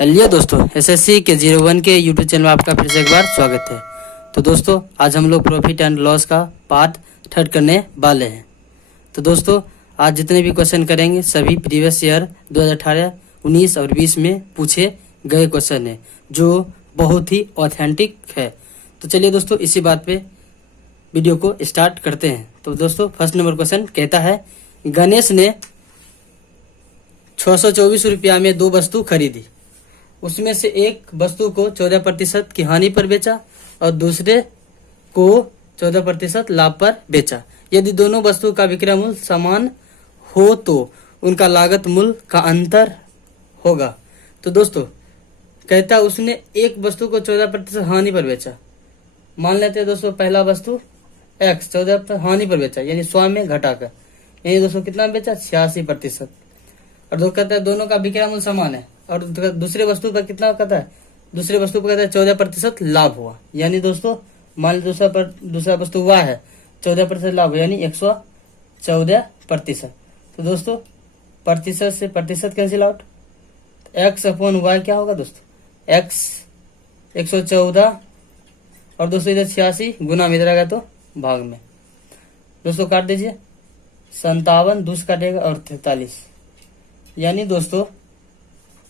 Hello दोस्तों, SSC के 01 के यूट्यूब चैनल में आपका फिर से एक बार स्वागत है। तो दोस्तों, आज हम लोग प्रॉफिट एंड लॉस का पार्ट 3 करने वाले हैं। तो दोस्तों, आज जितने भी क्वेश्चन करेंगे सभी प्रीवियस ईयर 2018, 19 और 20 में पूछे गए क्वेश्चन है, जो बहुत ही ऑथेंटिक है। तो चलिए दोस्तों, इसी बात पे वीडियो को स्टार्ट करते हैं। तो दोस्तों, फर्स्ट नंबर क्वेश्चन कहता है, गणेश ने 624 रुपया में 2 वस्तु खरीदी। उसमें से एक वस्तु को 14% की हानि पर बेचा और दूसरे को 14% लाभ पर बेचा। यदि दोनों वस्तु का विक्रय मूल्य समान हो तो उनका लागत मूल्य का अंतर होगा। तो दोस्तों, कहता है उसने एक वस्तु को 14% हानि पर बेचा। मान लेते हैं दोस्तों, पहला वस्तु x 14% हानि पर बेचा, यानी 100 में घटाकर, यानी दोस्तों कितना बेचा, 86%। और दो कहता है दोनों का विक्रय मूल्य समान है, और दूसरे वस्तु पर कितना कहता है, दूसरे वस्तु पर कहता है 14% लाभ हुआ। यानी दोस्तों, मान लो दूसरा वस्तु y है, 14% लाभ हुआ, यानी 114%। तो दोस्तों, प्रतिशत से प्रतिशत कैंसिल आउट, x/y क्या होगा दोस्तों, x 114 और दोस्तों इधर 86 गुना में इधर आ गया तो भाग में। दोस्तों काट दीजिए, 57 दूसरा काटेगा और 43, यानी दोस्तों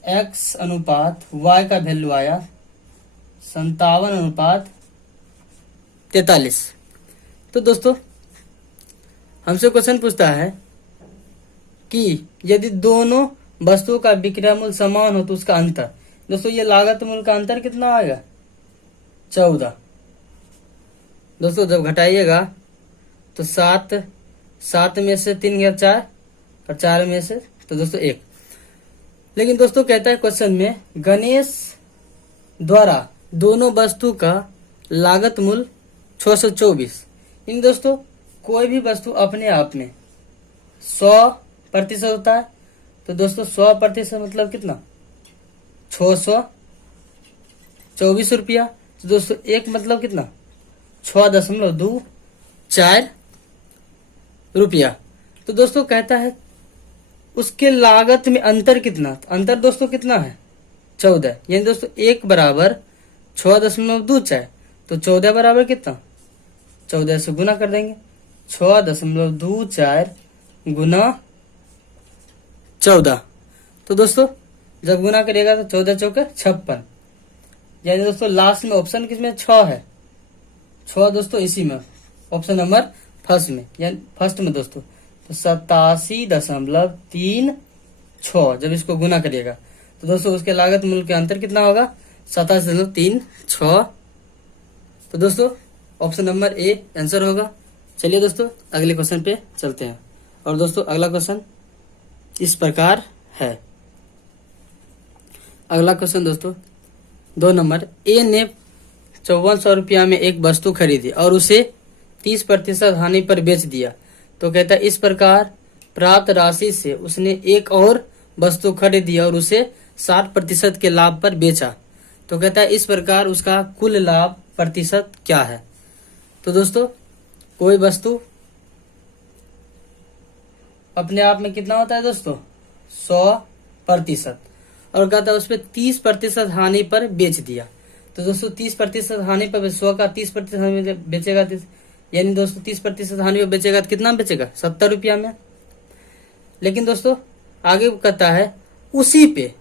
x अनुपात y का वैल्यू आया 57:43। तो दोस्तों, हमसे क्वेश्चन पूछता है कि यदि दोनों वस्तुओं का विक्रय मूल्य समान हो तो उसका अंतर। दोस्तों, ये लागत मूल्य का अंतर कितना आएगा, 14। दोस्तों जब घटाइएगा तो 7 में से 3 गया 4 और 4 में से तो दोस्तों 1। लेकिन दोस्तों कहता है क्वेश्चन में, गणेश द्वारा दोनों वस्तु का लागत मूल्य 624। इन दोस्तों, कोई भी वस्तु अपने आप में 100% होता है। तो दोस्तों 100% मतलब कितना, 624 रुपया। तो दोस्तों एक मतलब कितना, 6.24 रुपया। तो दोस्तों कहता है उसके लागत में अंतर कितना, अंतर दोस्तों कितना है, 14। यानी दोस्तों एक बराबर 6.24, तो 14 बराबर कितना, 14 से गुना कर देंगे, 6.24 गुना 14। तो दोस्तों जब गुना करिएगा तो 14 चौके 56, यानी दोस्तों लास्ट में ऑप्शन किसमें 6 है, 6 दोस्तों इसी में ऑप्शन नंबर फर्स्ट में, यानी फर्स्ट में दोस्तों। तो 87.36 जब इसको गुना करिएगा तो दोस्तों उसके लागत मूल्य के अंतर कितना होगा, 87.36। तो दोस्तों ऑप्शन नंबर ए आंसर होगा। चलिए दोस्तों अगले क्वेश्चन पे चलते हैं। और दोस्तों अगला क्वेश्चन इस प्रकार है। अगला क्वेश्चन दोस्तों 2 नंबर, ए ने 5400 रुपया में एक वस्तु खरीदी और उसे 30% हानि पर बेच दिया। तो कहता है इस प्रकार प्राप्त राशि से उसने एक और वस्तु खरीदी और उसे 60% के लाभ पर बेचा। तो कहता है इस प्रकार उसका कुल लाभ प्रतिशत क्या है। तो दोस्तों कोई वस्तु अपने आप में कितना होता है दोस्तों, 100%, और कहता है उसपे 30% हानि पर बेच दिया। तो दोस्तों 30% हानि पर 100 का 30% हानि पर बेचेगा, यानी दोस्तों 30% हानि पर बेचेगा तो कितना बेचेगा, 70 रुपया में। लेकिन दोस्तों आगे कहता है उसी पे,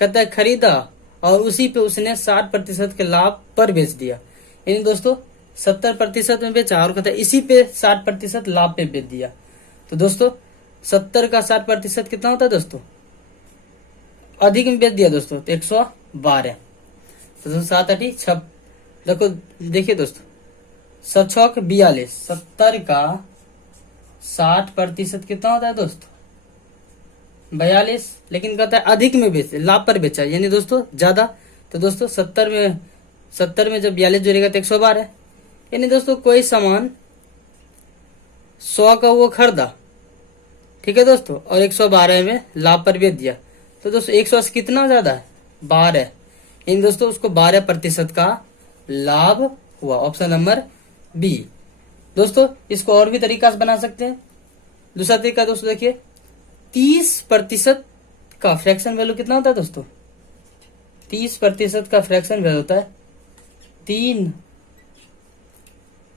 कहता है खरीदा और उसी पे उसने 60% के लाभ पर बेच दिया, यानी दोस्तों 70% में बेचा और कहता है इसी पे 60% लाभ पे बेच दिया। तो दोस्तों 70 का 60% कितना होता है दोस्तों, अधिक में बेच दिया दोस्तों तो 112। तो दोस्तों 7 8 6, देखो देखिए दोस्तों 7 42, 70 का 60% कितना होता है दोस्तों, 42। लेकिन कहता है अधिक में बेचे, लाभ पर बेचा, यानी दोस्तों ज्यादा। तो दोस्तों 70 में जब 42 जोड़ेगा तो 112, यानी दोस्तों कोई सामान 100 का वो खरीदा, ठीक है दोस्तों, और 112 में लाभ पर बेच दिया। तो दोस्तों 180 कितना ज्यादा है, 12, यानी दोस्तों उसको 12% का लाभ हुआ। Option number B. दोस्तों इसको और भी तरीका से बना सकते हैं। दूसरा तरीका दोस्तों देखिए, 30% का फ्रैक्शन वैल्यू कितना होता है दोस्तों, 30% का फ्रैक्शन वैल्यू होता है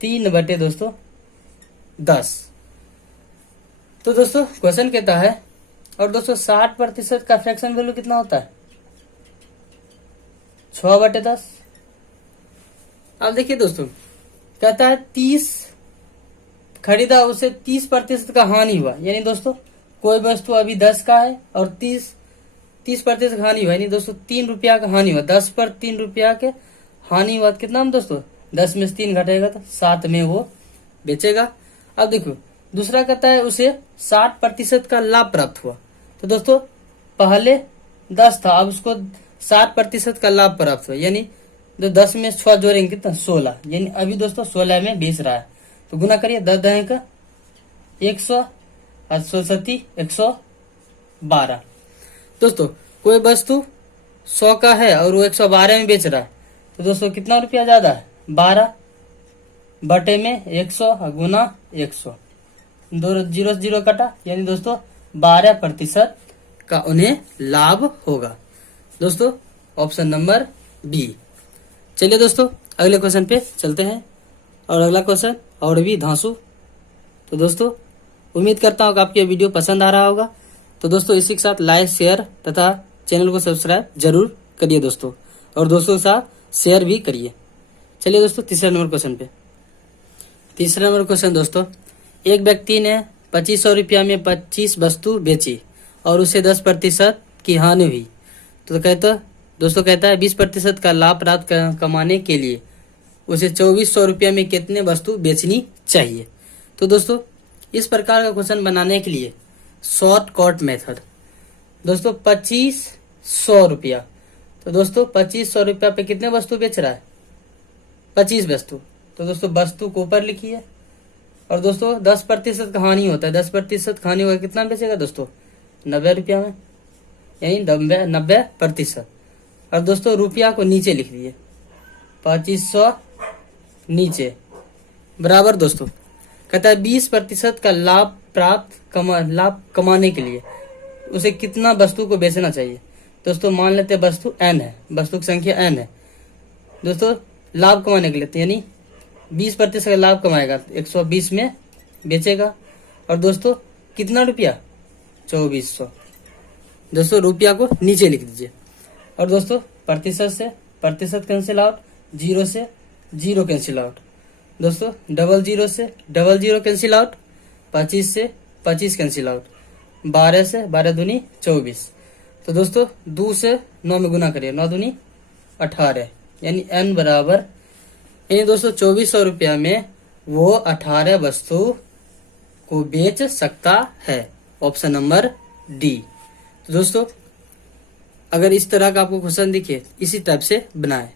3 दोस्तों 10। तो दोस्तों क्वेश्चन कहता है, और दोस्तों 60% का फ्रैक्शन वैल्यू कितना होता है 6/10। अब देखिए दोस्तों, कहता है 30 खरीदा, उसे 30% का हानि हुआ। यानी दोस्तों कोई वस्तु अभी 10 का है और 30% हानि हुआ, यानी दोस्तों 3 रुपया का हानि हुआ। 10 पर 3 रुपया के हानि हुआ कितना हम दोस्तों, 10 में से 3 घटेगा तो 7 में वो बेचेगा। अब देखो दूसरा कहता है उसे 60% का लाभ प्राप्त हुआ। तो दोस्तों पहले 10 था, अब उसको 60% का लाभ प्राप्त हुआ, यानी जो 10 में 6 जोड़ेंगे कितना 16, यानी अभी दोस्तों 16 में बेच रहा है। तो गुना करिए 10 दहे का 100 और 112। दोस्तों कोई वस्तु 100 का है और वो 112 में बेच रहा है, तो दोस्तों कितना रुपया ज्यादा है 12 बटे में 100 गुना 100, 2 जीरो 0 कटा, यानी दोस्तों 12% का उन्हें लाभ होगा। दोस्तों ऑप्शन नंबर बी। चलिए दोस्तों अगले क्वेश्चन पे चलते हैं, और अगला क्वेश्चन और भी धांसू। तो दोस्तों उम्मीद करता हूँ कि आपको ये वीडियो पसंद आ रहा होगा। तो दोस्तों इसी के साथ लाइक शेयर तथा चैनल को सब्सक्राइब जरूर करिए दोस्तों, और दोस्तों के साथ शेयर भी करिए। चलिए दोस्तों तीसरा नंबर क्वेश्चन पे। तीसरा नंबर क्वेश्चन दोस्तों, एक व्यक्ति ने 2500 रुपया में 25 वस्तु बेची और उसे 10% की हानि हुई। तो कहता है 20% का लाभ प्राप्त कमाने के लिए उसे 2400 रुपया में कितने वस्तु बेचनी चाहिए। तो दोस्तों इस प्रकार का क्वेश्चन बनाने के लिए शॉर्टकट मेथड दोस्तों 2500 रुपया। तो दोस्तों 2500 रुपया पे कितने वस्तु बेच रहा है 25 वस्तु। तो दोस्तों वस्तु को ऊपर लिखिए, और दोस्तों 10% का हानि होता है, 10% का हानि होगा कितना बेचेगा दोस्तों 90 रुपया में, यानी 90%। और दोस्तों रुपया को नीचे लिख दिए 2500 नीचे बराबर दोस्तों कहता है 20% का लाभ कमाने के लिए उसे कितना वस्तु को बेचना चाहिए। दोस्तों मान लेते हैं वस्तु n है, वस्तु की संख्या n है दोस्तों, लाभ कमाने के लिए यानी 20% का लाभ कमाएगा 120 में बेचेगा। और दोस्तों कितना रुपया 2400। दोस्तों रुपया को नीचे लिख दीजिए, और दोस्तों प्रतिशत से प्रतिशत कैंसिल आउट, 0 से 0 कैंसिल आउट, दोस्तों 00 से 00 कैंसिल आउट, 25 से 25 कैंसिल आउट, 12 से 12 दूनी 24। तो दोस्तों 2 से 9 में गुना करिए, 9 दूनी 18, यानी n बराबर, यानी दोस्तों 2400 रुपया में वो 18 वस्तु को बेच सकता है। Option number D. तो दोस्तों अगर इस तरह का आपको क्वेश्चन दिखे इसी टाइप से बनाए,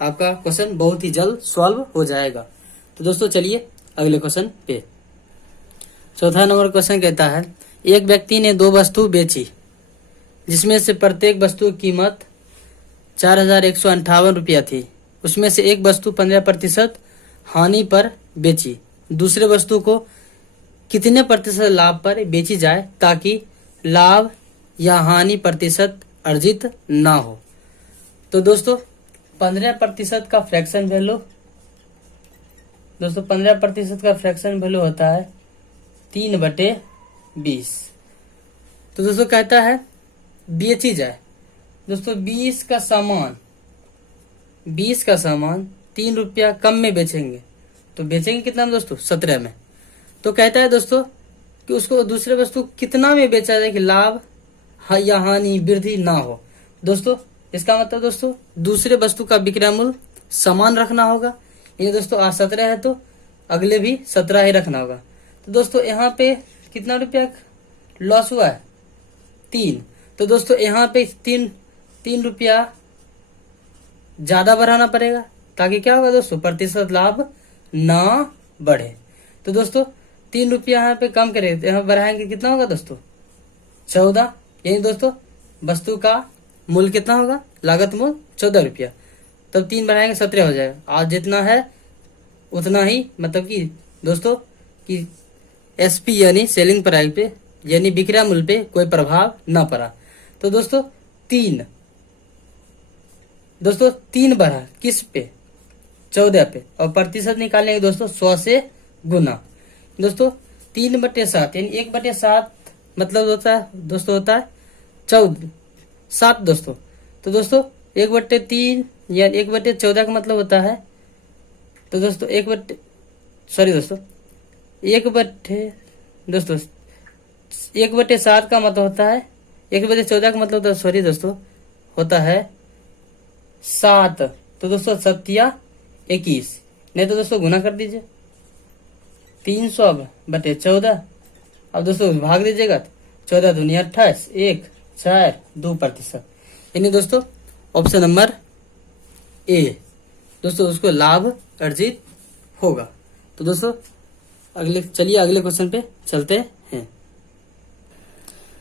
आपका क्वेश्चन बहुत ही जल्द सॉल्व हो जाएगा। तो दोस्तों चलिए अगले क्वेश्चन पे। चौथा नंबर क्वेश्चन कहता है, एक व्यक्ति ने 2 वस्तु बेची जिसमें से प्रत्येक वस्तु की कीमत 4158 रुपया थी। उसमें से एक वस्तु 15% हानि पर बेची, दूसरे वस्तु को कितने प्रतिशत लाभ पर बेची जाए ताकि लाभ या हानि प्रतिशत अर्जित ना हो। तो दोस्तों 15% का फ्रैक्शन वैल्यू, दोस्तों 15% का फ्रैक्शन वैल्यू होता है 3/20। तो दोस्तों कहता है बेची जाए, दोस्तों 20 का सामान 3 रुपया कम में बेचेंगे, तो बेचेंगे कितना में दोस्तों 17 में। तो कहता है दोस्तों कि उसको दूसरे वस्तु कितना में बेचा जाए कि लाभ या हानि वृद्धि ना हो। दोस्तों इसका मतलब दोस्तों दूसरे वस्तु का विक्रय मूल्य समान रखना होगा, ये दोस्तों आज 17 है तो अगले भी 17 ही रखना होगा। तो दोस्तों यहाँ पे कितना रुपया लॉस हुआ है 3। तो दोस्तों यहाँ पे 3 रुपया ज्यादा बढ़ाना पड़ेगा ताकि क्या होगा दोस्तों प्रतिशत लाभ ना बढ़े। तो दोस्तों 3 रुपया यहाँ पे कम करें तो यहाँ बढ़ाएंगे कितना होगा दोस्तों 14, यानी दोस्तों वस्तु का मूल्य कितना होगा, लागत मूल्य 14 रुपया, तब 3 बढ़ाएंगे 17 हो जाएगा। आज जितना है उतना ही, मतलब कि दोस्तों कि एसपी यानी सेलिंग प्राइस पे यानी विक्रय मूल्य पे कोई प्रभाव ना पड़ा। तो दोस्तों 3 दोस्तों 3 बढ़ा किस पे, 14 पे, और प्रतिशत निकालेंगे दोस्तों 100 से गुना। दोस्तों 3/7 यानी 1/7 मतलब होता है दोस्तों, होता है 7 दोस्तों। तो दोस्तों 1/3 या 1/14 का मतलब होता है, तो दोस्तों 1/7 का मतलब होता है, 1/14 का मतलब होता है, सॉरी दोस्तों, होता है 7। तो दोस्तों 7 21, नहीं तो दोस्तों गुना कर दीजिए 300/14। अब दोस्तों भाग दीजिएगा, 14 दूनी 28, 1 4 2%। यानी दोस्तों ऑप्शन नंबर ए दोस्तों उसको लाभ अर्जित होगा। तो दोस्तों चलिए अगले क्वेश्चन पे चलते हैं।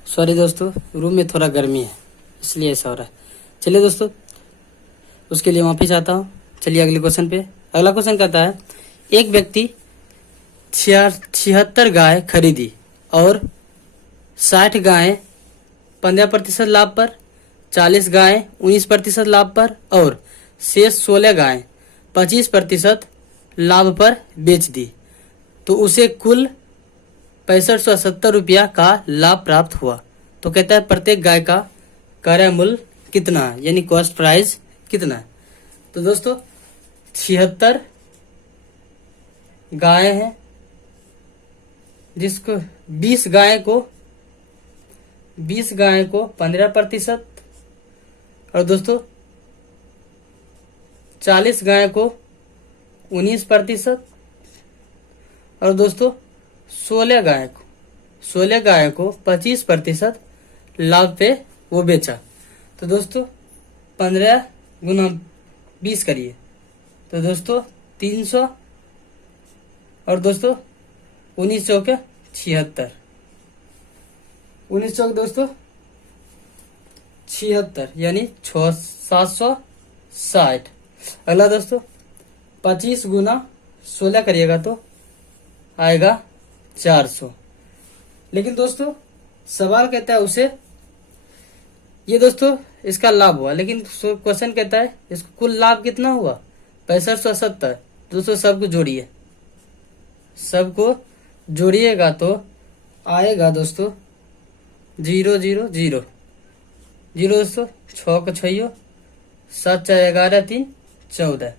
सॉरी दोस्तों, रूम में थोड़ा गर्मी है इसलिए ऐसा हो रहा है। चलिए दोस्तों उसके लिए माफी चाहता हूँ। चलिए अगले क्वेश्चन पे। अगला क्वेश्चन कहता है, एक व्यक्ति 76 गाय खरीदी और 60 गायें 15% लाभ पर, 40 गायें 19% लाभ पर और शेष 16 गायें 25% लाभ पर बेच दी, तो उसे कुल 6570 रुपया का लाभ प्राप्त हुआ। तो कहता है प्रत्येक गाय का क्रय मूल्य कितना है, यानी कॉस्ट प्राइस कितना है। तो दोस्तों 76 गायें हैं, जिसको 20 गाय को 15%, और दोस्तों 40 गाय को 19%, और दोस्तों 16 गाय को 25% लाभ पे वो बेचा। तो दोस्तों 15 गुना 20 करिए, तो दोस्तों 300, और दोस्तों 19 चौक 76, 19 चौक दोस्तों 76 यानी 760। अगला दोस्तों 25 गुना 16 करिएगा तो आएगा 400। लेकिन दोस्तों सवाल कहता है उसे, ये दोस्तों इसका लाभ हुआ, लेकिन क्वेश्चन कहता है इसको कुल लाभ कितना हुआ 6570। दोस्तों सबको जोड़िएगा तो आएगा दोस्तों 0 0 0 0 दोस्तों 6 का 6, 7 4 11 3 14,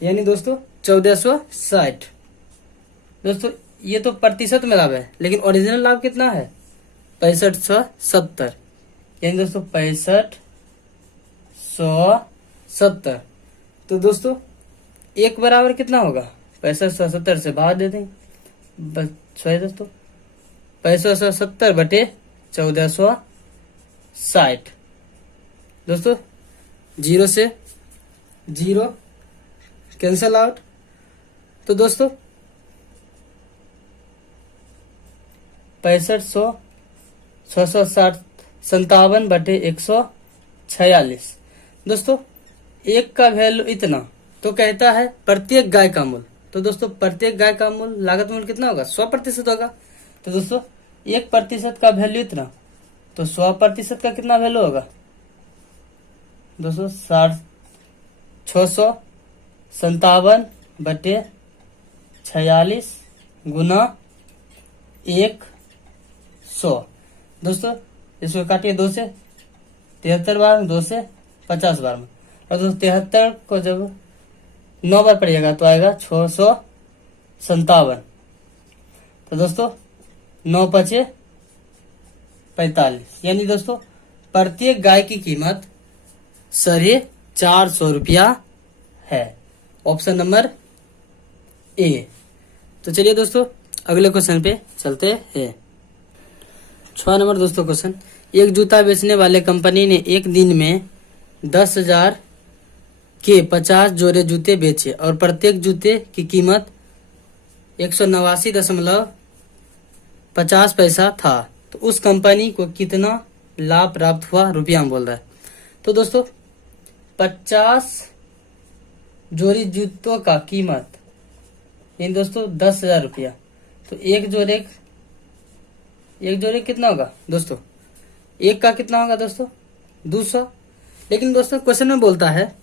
यानी दोस्तों 1460। दोस्तों ये तो प्रतिशत में लाभ है, लेकिन ओरिजिनल लाभ कितना है 6570, यानी दोस्तों 6570। तो दोस्तों एक बराबर कितना होगा 6570 से भाग दे देंगे, बस सही दोस्तों 6570/1460। दोस्तों 0 से 0 कैंसल आउट। तो दोस्तों 6500 660 57/146। दोस्तों एक का वैल्यू इतना, तो कहता है प्रत्येक गाय का मूल्य। तो दोस्तों प्रत्येक गाय का मूल्य लागत मूल्य कितना होगा 100% होगा। तो दोस्तों 1% का वैल्यू इतना, तो 100% का कितना वैल्यू होगा दोस्तों 657/46 गुना 100। दोस्तों इसको काटिए 2 से 73 बार, 2 से 50 बार में, और दोस्तों 73 को जब 9 बार पड़िएगा तो आएगा 657। तो दोस्तों 9 5 45, यानी दोस्तों प्रत्येक गाय की कीमत 450 रुपया है। Option number A. तो चलिए दोस्तों अगले क्वेश्चन पे चलते हैं। 6 नंबर दोस्तों क्वेश्चन, एक जूता बेचने वाले कंपनी ने एक दिन में 10,000 के 50 जोड़े जूते बेचे और प्रत्येक जूते की कीमत 189.50 पैसा था, तो उस कंपनी को कितना लाभ प्राप्त हुआ रुपया में बोल रहा है। तो दोस्तों 50 जोड़ी जूतों का कीमत इन दोस्तों 10,000 रुपया, तो एक जोड़े कितना होगा दोस्तों, एक का कितना होगा दोस्तों 200। लेकिन दोस्तों क्वेश्चन में बोलता है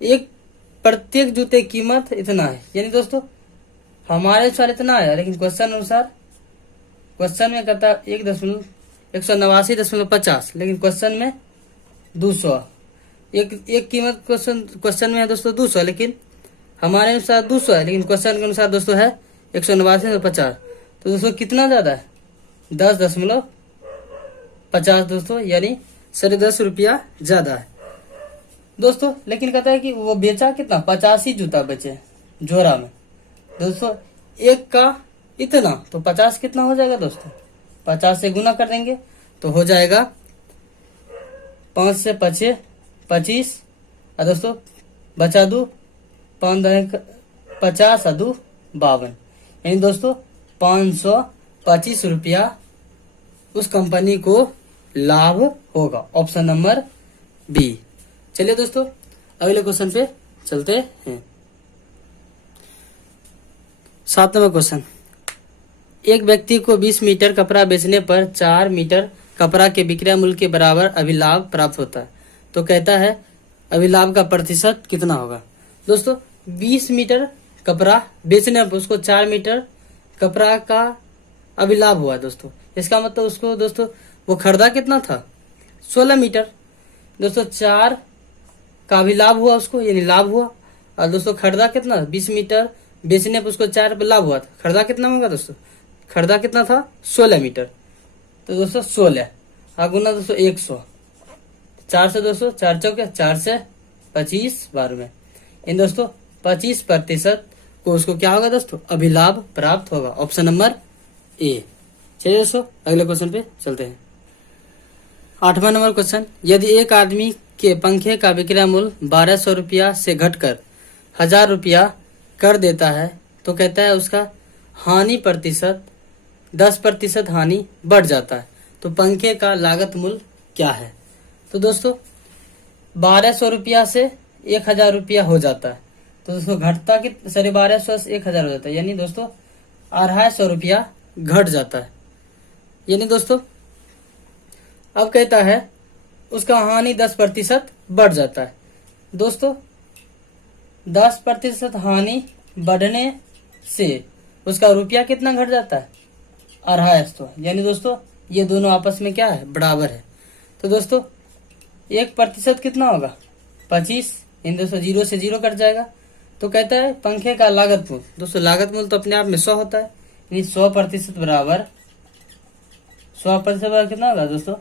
एक प्रत्येक जूते की कीमत इतना है, यानी दोस्तों हमारे अनुसार इतना है, लेकिन क्वेश्चन अनुसार, क्वेश्चन में कहता 1,189.50, लेकिन क्वेश्चन में 200। एक कीमत क्वेश्चन में है दोस्तों 200, लेकिन हमारे अनुसार 200 है, लेकिन क्वेश्चन के अनुसार दोस्तों है 189.50। तो दोस्तों कितना ज्यादा है? 10.50 दोस्तों, यानी 10.5 रुपया ज्यादा है दोस्तों। लेकिन कहता है कि वो बेचा कितना? 85 जूता बेचे जोरा में दोस्तों, एक का इतना, तो 50 कितना हो जाएगा दोस्तों? 50 से गुना कर देंगे तो हो जाएगा 5 से 5 25, और दोस्तों बचा दो 50 और 2 52, यानी दोस्तों 525 रुपया उस कंपनी को लाभ होगा। Option number B. चलिए दोस्तों अगले क्वेश्चन पे चलते हैं। 7 नंबर क्वेश्चन, एक व्यक्ति को 20 मीटर कपड़ा बेचने पर 4 मीटर कपड़ा के विक्रय मूल्य के बराबर अभिलाभ प्राप्त होता है, तो कहता है अभिलाभ का प्रतिशत कितना होगा? दोस्तों 20 मीटर कपड़ा बेचने पर उसको 4 मीटर कपड़ा का अभिलाभ हुआ दोस्तों, इसका मतलब उसको दोस्तों वो खरीदा कितना था? 16 मीटर दोस्तों, 4 का भी लाभ हुआ उसको, यानी लाभ हुआ, और दोस्तों खरीदा कितना? 20 मीटर बेचने पर उसको 4 पे लाभ हुआ था, खरीदा कितना होगा दोस्तों? खरीदा कितना था? 16 मीटर, तो दोस्तों 16 गुना दोस्तों 100, 4 से दोस्तों 4 चौके 4 से 25 12 में, इन दोस्तों 25% को उसको क्या होगा दोस्तों? अभिलाभ प्राप्त होगा। Option number A. चलिए दोस्तों अगले क्वेश्चन पे चलते हैं। 8वां नंबर क्वेश्चन, यदि एक आदमी के पंखे का विक्रय मूल्य 1200 रुपया से घटकर 1000 रुपया कर देता है, तो कहता है उसका हानि प्रतिशत 10% हानि बढ़ जाता है, तो पंखे का लागत मूल्य क्या है? तो दोस्तों 1200 रुपया से 1000 रुपया हो जाता है, तो दोस्तों घटता कि 1200 से 1000 हो जाता है, यानी दोस्तों 250 रुपया घट जाता है, यानी दोस्तों अब कहता है उसका हानि 10% बढ़ जाता है। दोस्तों 10% हानि बढ़ने से उसका रुपया कितना घट जाता है? 250, यानी दोस्तों ये दोनों आपस में क्या है? बराबर है। तो दोस्तों 1% कितना होगा? 25, इन दोस्तों 0 से 0 कट जाएगा, तो कहता है पंखे का लागत मूल्य, दोस्तों लागत मूल्य तो अपने आप में 100 होता है, यानी 100% बराबर 100% बराबर कितना होगा दोस्तों?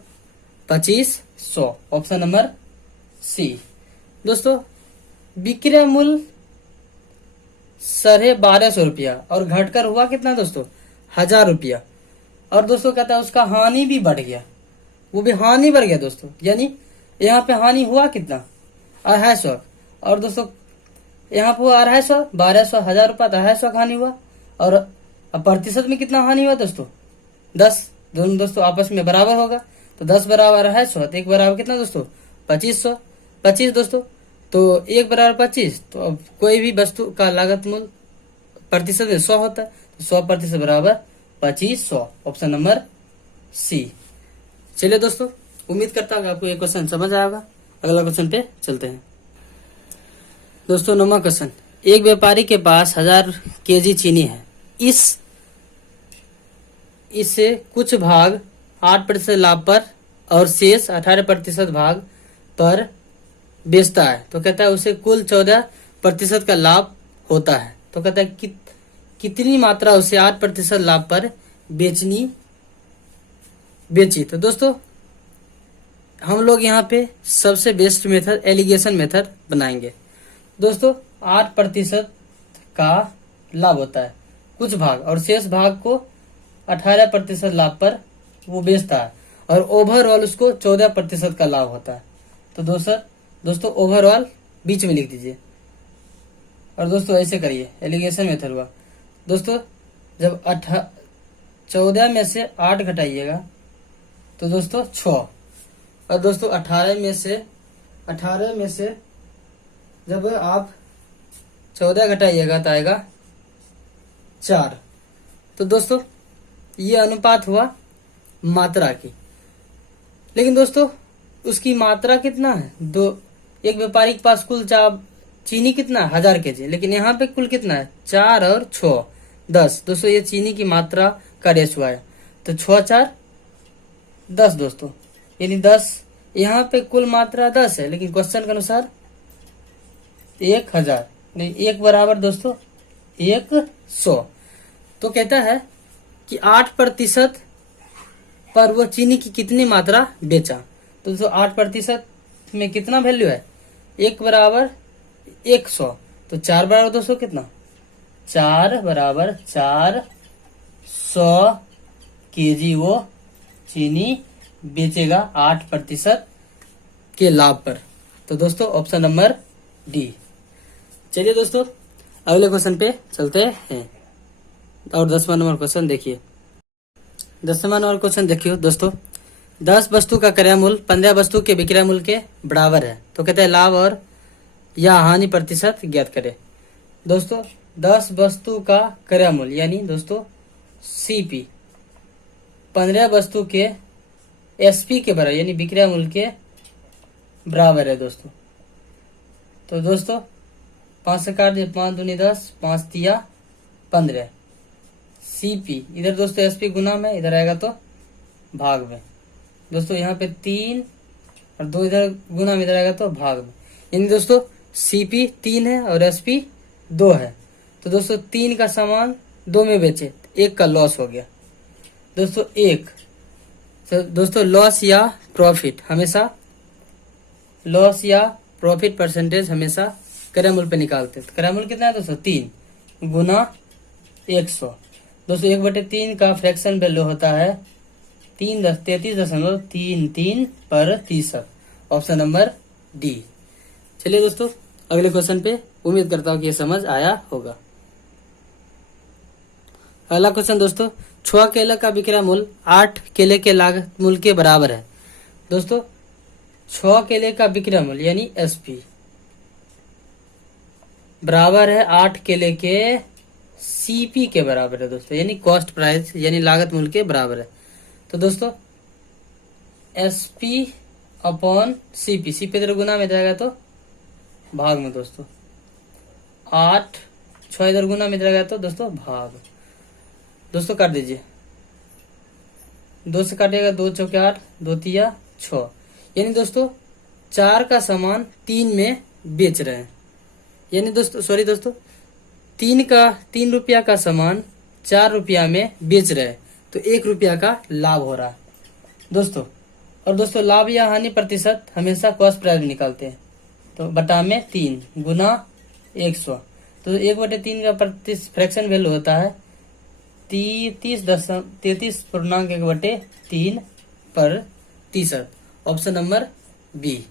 2500। Option number C. दोस्तों विक्रय मूल्य 1250 रुपया और घटकर हुआ कितना दोस्तों? 1000 रुपया, और दोस्तों कहता है उसका हानि भी बढ़ गया, वो भी हानि बढ़ गया दोस्तों, यानी यहाँ पे हानि हुआ कितना? 250, और दोस्तों यहाँ पे हुआ 250, 1200, 1000 रुपया, 250 का हानि हुआ, और अब प्रतिशत में कितना हानि हुआ दोस्तों? 10, दोनों दोस्तों आपस में बराबर होगा, तो 10 बराबर 250, तो 1 बराबर कितना दोस्तों? 2500, 25 दोस्तों, तो 1 बराबर 25, तो अब कोई भी वस्तु का लागत मूल्य प्रतिशत में 100 होता है, तो 100% बराबर 2500। Option number C. चलिए दोस्तों उम्मीद करता हूँ आपको ये क्वेश्चन समझ आएगा। अगला क्वेश्चन पे चलते हैं दोस्तों। 9वां क्वेश्चन, एक व्यापारी के पास 1000 केजी चीनी है, इससे कुछ भाग 8% लाभ पर और शेष 18% भाग पर बेचता है, तो कहता है उसे कुल 14% का लाभ होता है, तो कहता है कितनी मात्रा उसे 8% लाभ पर बेची। तो दोस्तों हम लोग यहाँ पे सबसे बेस्ट मेथड एलिगेशन मेथड बनाएंगे। दोस्तों 8% का लाभ होता है कुछ भाग, और शेष भाग को 18% लाभ पर वो बेचता है, और ओवरऑल उसको 14% का लाभ होता है। तो दोस्तों ओवरऑल बीच में लिख दीजिए, और दोस्तों ऐसे करिए, एलिगेशन मेथड हुआ दोस्तों, जब 14 में से 8 घटाइएगा तो दोस्तों 6, और दोस्तों 18 में से जब आप 14 घटाइएगा तो आएगा 4। तो दोस्तों ये अनुपात हुआ मात्रा की, लेकिन दोस्तों उसकी मात्रा कितना है? एक व्यापारी के पास कुल चीनी कितना 1000 kg, लेकिन यहाँ पे कुल कितना है 4 और 6 10। दोस्तों ये चीनी की मात्रा का रेशो आया, तो 6 4 10 दोस्तों, यानी 10। यहाँ पे कुल मात्रा 10 है, लेकिन क्वेश्चन के अनुसार 1000, नहीं 1 बराबर दोस्तों 100। तो कहता है कि 8% पर वो चीनी की कितनी मात्रा बेचा। तो दोस्तों 8% में कितना वैल्यू है, 1 बराबर 100, तो 4 बराबर दोस्तों कितना, 4 बराबर 400 kg वो चीनी बेचेगा 8% के लाभ पर। तो दोस्तों ऑप्शन नंबर डी। चलिए दोस्तों अगले क्वेश्चन पे चलते हैं, और 10वां नंबर क्वेश्चन देखिए। 10वां नंबर क्वेश्चन देखिए दोस्तों, 10 वस्तु का क्रय मूल्य 15 वस्तु के विक्रय मूल्य के बराबर है, तो कहते हैं लाभ और या हानि प्रतिशत ज्ञात करें। दोस्तों 10 वस्तु का क्रय मूल्य यानी दोस्तों सीपी 15 वस्तु के एसपी के बराबर यानी विक्रय मूल्य के बराबर है दोस्तों। तो दोस्तों 5 से काट दिए, 5 दूनी 10, 5 तिया 15। सीपी इधर दोस्तों एसपी गुना में, इधर आएगा तो भाग में। दोस्तों यहाँ पे 3 और 2 इधर गुना में, इधर आएगा तो भाग में, यानी दोस्तों सीपी 3 है और एसपी 2 है। तो दोस्तों 3 का सामान 2 में बेचे, 1 का लॉस हो गया दोस्तों 1। तो दोस्तों लॉस या प्रॉफिट हमेशा, लॉस या प्रॉफिट परसेंटेज हमेशा क्रय मूल्य पे निकालते हैं। क्रय मूल्य कितना है दोस्तों 3 गुना 100। दोस्तों 1/3 का फ्रैक्शन वैल्यू होता है 33.33%। Option number D. चलिए दोस्तों अगले क्वेश्चन पे, उम्मीद करता हूँ कि ये समझ आया होगा। अगला क्वेश्चन दोस्तों, 6 केले का विक्रय मूल्य 8 केले के लागत मूल्य के बराबर है। दोस्तों 6 केले का विक्रय मूल्य यानी एसपी बराबर है 8 केले के सीपी के बराबर है दोस्तों, यानी कॉस्ट प्राइस यानी लागत मूल्य के बराबर है। तो दोस्तों एसपी अपॉन सीपी, सीपी इधर गुना में जाएगा तो भाग में दोस्तों, 8 6 इधर गुना में जाएगा तो दोस्तों भाग। दोस्तों काट दीजिए, 2 से काटिएगा 2 चौके 8, 2 तिया 6, यानी दोस्तों 4 का सामान 3 में बेच रहे हैं, यानी दोस्तों सॉरी दोस्तों 3 रुपया का सामान 4 रुपया में बेच रहे हैं, तो 1 रुपया का लाभ हो रहा है दोस्तों। और दोस्तों लाभ या हानि प्रतिशत हमेशा कॉस्ट प्राइस में निकालते हैं, तो बटा में 3 गुना 100। तो 1/3 का फ्रैक्शन वैल्यू होता है 33.1/3%। Option number B.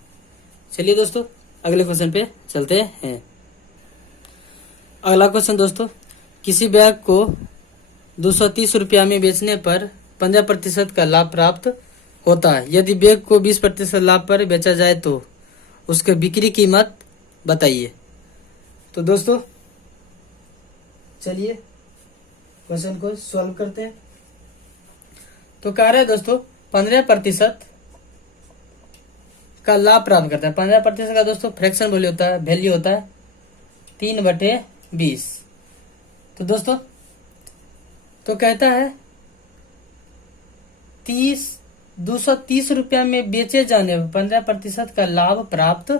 चलिए दोस्तों अगले क्वेश्चन पे चलते हैं। अगला क्वेश्चन दोस्तों, किसी बैग को 230 रुपया में बेचने पर 15% का लाभ प्राप्त होता है। यदि बैग को 20% लाभ पर बेचा जाए तो उसके बिक्री कीमत बताइए। तो दोस्तों चलिए क्वेश्चन को सॉल्व करते हैं। तो कह रहे हैं दोस्तों 15% का लाभ प्राप्त करता है। 15% का दोस्तों फ्रैक्शन वैल्यू होता है 3/20। तो दोस्तों तो कहता है 230 रुपया में बेचे जाने पर 15% का लाभ प्राप्त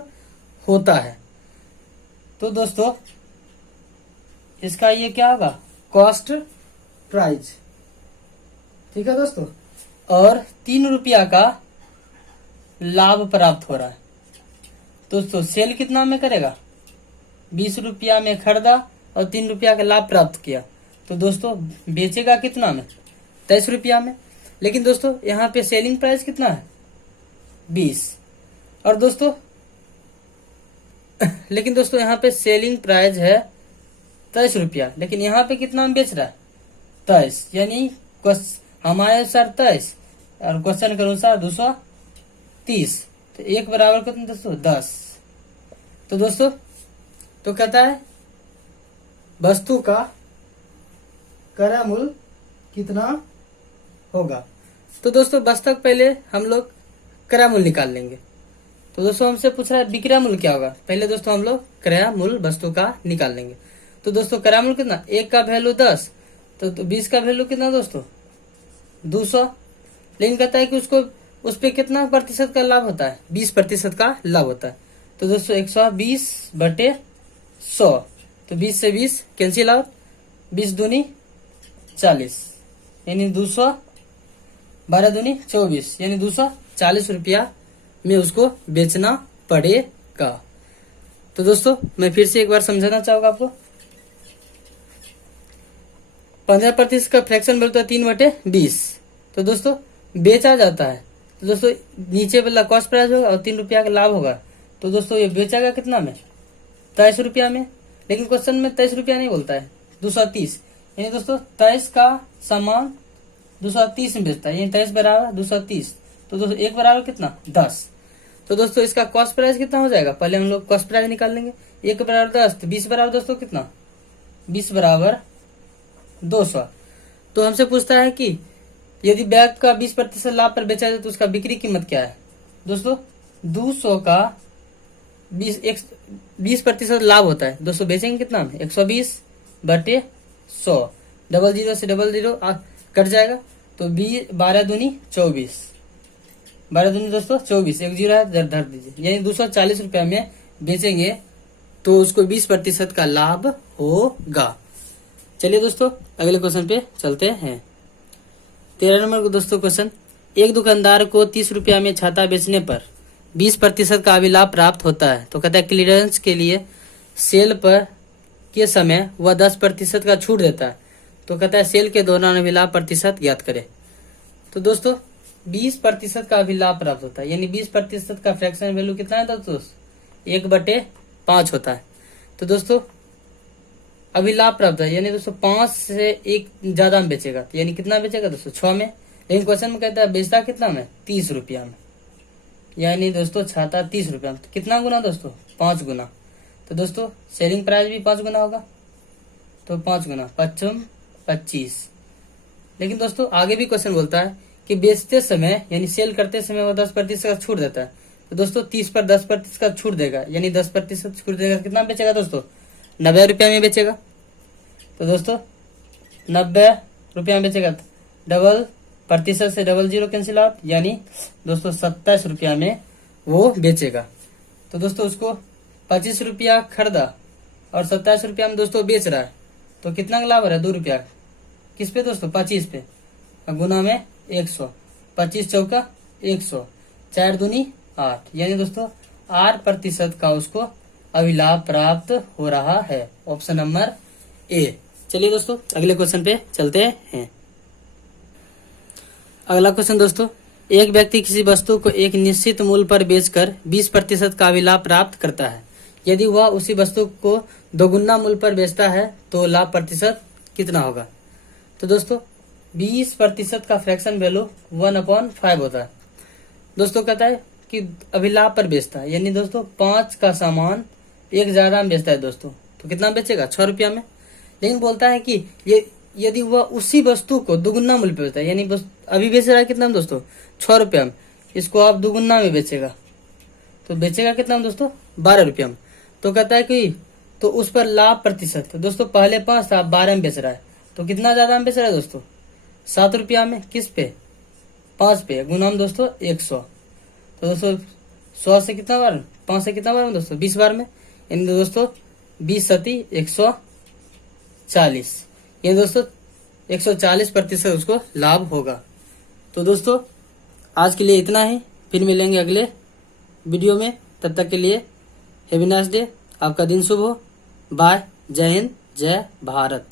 होता है। तो दोस्तों इसका ये क्या होगा, कॉस्ट प्राइस, ठीक है दोस्तों। और 3 रुपया का लाभ प्राप्त हो रहा है। दोस्तों सेल कितना में करेगा, 20 रुपया में खरीदा और 3 रुपया का लाभ प्राप्त किया, तो दोस्तों बेचेगा कितना में, 23 रुपया में। लेकिन दोस्तों यहाँ पे सेलिंग प्राइस कितना है 20, और दोस्तों लेकिन दोस्तों यहाँ पे सेलिंग प्राइस है 23 रुपया, लेकिन यहाँ पे कितना में बेच रहा है 23, यानी हमारे अनुसार 23 और क्वेश्चन के अनुसार 230, तो 1 बराबर कितना दोस्तों 10। तो दोस्तों तो कहता है वस्तु का क्रय मूल्य कितना होगा। तो दोस्तों बस तक पहले हम लोग क्रय मूल्य निकाल लेंगे। तो दोस्तों हमसे पूछ रहा है विक्रय मूल्य क्या होगा। पहले दोस्तों हम लोग क्रय मूल्य वस्तु का निकाल लेंगे। तो दोस्तों क्रय मूल्य कितना, 1 का वैल्यू 10, तो 20 का वैल्यू कितना दोस्तों 200। लेकिन कहता है कि उसको उस पर कितना प्रतिशत का लाभ होता है, 20% का लाभ होता है। तो दोस्तों 120/100, तो 20 से 20 कैंसिल आउट, 20 दूनी 40 यानी 200, 12 दूनी 24 यानी 240 रुपया में उसको बेचना पड़ेगा। तो दोस्तों मैं फिर से एक बार समझाना चाहूंगा आपको। 15% का फ्रैक्शन बोलता है 3/20। तो दोस्तों बेचा जाता है, तो दोस्तों नीचे वाला कॉस्ट प्राइस होगा और 3 रुपया का लाभ होगा। तो दोस्तों ये बेचेगा कितना में, 23 रुपया में। लेकिन क्वेश्चन में 23 रुपया नहीं बोलता है, 230 यानी दोस्तों 23 का सामान 230 में बेचता है, यानी 23 बराबर 230। तो दोस्तों 1 बराबर कितना 10। तो दोस्तों इसका कॉस्ट प्राइस कितना हो जाएगा, पहले हम लोग कॉस्ट प्राइस निकाल लेंगे। 1 बराबर 10, तो 20 बराबर दोस्तों कितना, 20 बराबर 200। तो हमसे पूछता है कि यदि बैग का 20% लाभ पर बेचा जाए तो उसका बिक्री कीमत क्या है। दोस्तों 200 का 20% लाभ होता है, दोस्तों बेचेंगे कितना में, 120/100, 00 से 00 कट जाएगा, तो 12 दूनी 24, 12 दूनी दोस्तों 24, 1 जीरो धर दीजिए, यानी 240 रुपया में बेचेंगे तो उसको 20% का लाभ होगा। चलिए दोस्तों अगले क्वेश्चन पे चलते हैं। 13 नंबर को दोस्तों क्वेश्चन, एक दुकानदार को 30 रुपया में छाता बेचने पर 20% का अभिलाभ प्राप्त होता है। तो कहता है क्लियरेंस के लिए सेल पर के समय वह 10% का छूट देता है। तो कहता है सेल के दौरान अभिलाभ प्रतिशत ज्ञात करे। तो दोस्तों 20% का अभिलाभ प्राप्त होता है, यानी 20% का फ्रैक्शन वैल्यू कितना है दोस्तों, 1/5 होता है। तो दोस्तों अभिलाभ प्राप्त है, यानी दोस्तों 5 से 1 ज्यादा में बेचेगा, यानी कितना बेचेगा दोस्तों 6 में। लेकिन क्वेश्चन में कहता है बेचता कितना में, 30 रुपया में, यानी दोस्तों छाता 30 रुपया में। तो कितना गुना दोस्तों, 5 गुना। तो दोस्तों सेलिंग प्राइस भी 5 गुना होगा, तो 5 गुना 25। लेकिन दोस्तों आगे भी क्वेश्चन बोलता है कि बेचते समय यानी सेल करते समय वो 10% का छूट देता है। तो दोस्तों 30 पर 10% का छूट देगा, यानी 10% छूट देगा, कितना बेचेगा दोस्तों, 90 रुपया में बेचेगा। तो दोस्तों 90 रुपया में बेचेगा, डबल प्रतिशत से 00 कैंसिल आउट, यानी दोस्तों 27 रुपया में वो बेचेगा। तो दोस्तों उसको 25 रुपया खरीदा और 27 रुपया में दोस्तों बेच रहा है, तो कितना का लाभ हो रहा है, 2 रुपया। किस पे दोस्तों, 25 पे, गुना में 100, 25 चौका 100, 4 दूनी 8, यानी दोस्तों 8% का उसको अभिलाभ प्राप्त हो रहा है। Option number A. चलिए दोस्तों अगले क्वेश्चन पे चलते हैं। अगला क्वेश्चन दोस्तों, एक व्यक्ति किसी वस्तु को एक निश्चित मूल्य पर बेचकर 20% का अभिलाभ प्राप्त करता है। यदि वह उसी वस्तु को दोगुना मूल्य पर बेचता है तो लाभ प्रतिशत कितना होगा। तो दोस्तों 20% का फ्रैक्शन वैल्यू 1/5 होता है। दोस्तों कहता है कि अभिलाभ पर बेचता है, यानी दोस्तों 5 का सामान 1 ज्यादा में बेचता है दोस्तों, तो कितना बेचेगा, 6 रुपया में। लेकिन बोलता है कि ये यदि वह उसी वस्तु को दुगुना मूल्य पे बेचता है, यानी अभी बेच रहा है कितना में दोस्तों, 6 रुपया में, इसको आप दुगुना में बेचेगा, तो बेचेगा कितना में दोस्तों, 12 रुपया में। तो कहता है कि तो उस पर लाभ प्रतिशत, तो दोस्तों पहले 5 था, 12 में बेच रहा है, तो कितना ज्यादा में बेच रहा है दोस्तों, 7 रुपया में। किस पे, 5 पे, गुना में दोस्तों 100। तो दोस्तों 100 से कितना बार, 5 से कितना बार में दोस्तों, 20 बार में, यानी दोस्तों 20 सती 140, यानी दोस्तों 140% उसको लाभ होगा। तो दोस्तों आज के लिए इतना ही, फिर मिलेंगे अगले वीडियो में। तब तक के लिए हैव अ नाइस डे, आपका दिन शुभ हो। बाय, जय हिंद, जय भारत।